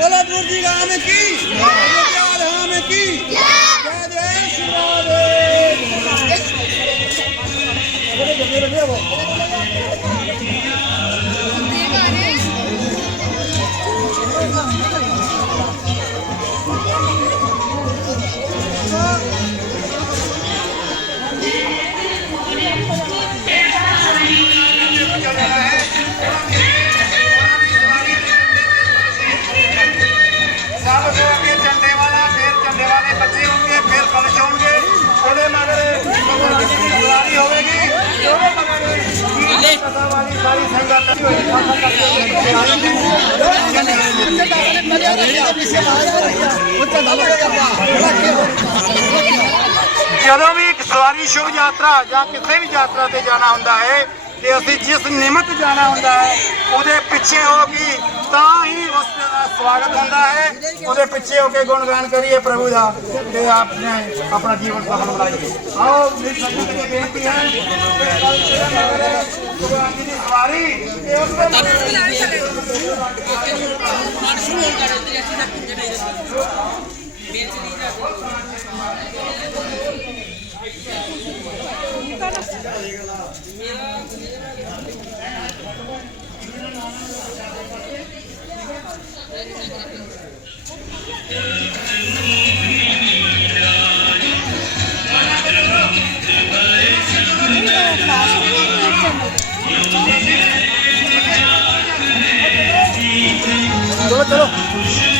जी गा में की। ਜਦੋਂ ਵੀ ਇੱਕ ਸਵਾਰੀ ਸ਼ੁਭ ਯਾਤਰਾ ਜਾਂ ਕਿਸੇ ਵੀ ਯਾਤਰਾ ਤੇ ਜਾਣਾ ਹੁੰਦਾ ਹੈ ਤੇ ਅਸੀਂ ਜਿਸ ਨਿਮਤ ਜਾਣਾ ਹੁੰਦਾ ਹੈ ਉਹਦੇ ਪਿੱਛੇ ਹੋ ਕੇ ਤਾਂ ਹੀ ਉਸ ਦਾ ਸਵਾਗਤ ਹੁੰਦਾ ਹੈ। ਉਹਦੇ ਪਿੱਛੇ ਹੋ ਕੇ ਗੁਣਗਾਨ ਕਰੀਏ ਪ੍ਰਭੂ ਦਾ ਤੇ ਆਪਣੇ ਆਪਣਾ ਜੀਵਨ ਸਫਲ ਬਣਾਈਏ। ਆਓ ਮੇਰੀ ਸੰਗਤ ਦੀ ਬੇਨਤੀ ਹੈ। ਕਿ ਦੀ ਸਵਾਰੀ। ਤੇ ਉਸ ਦੇ Hare Krishna, Hare चलो चलो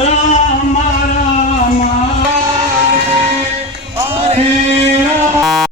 Ah!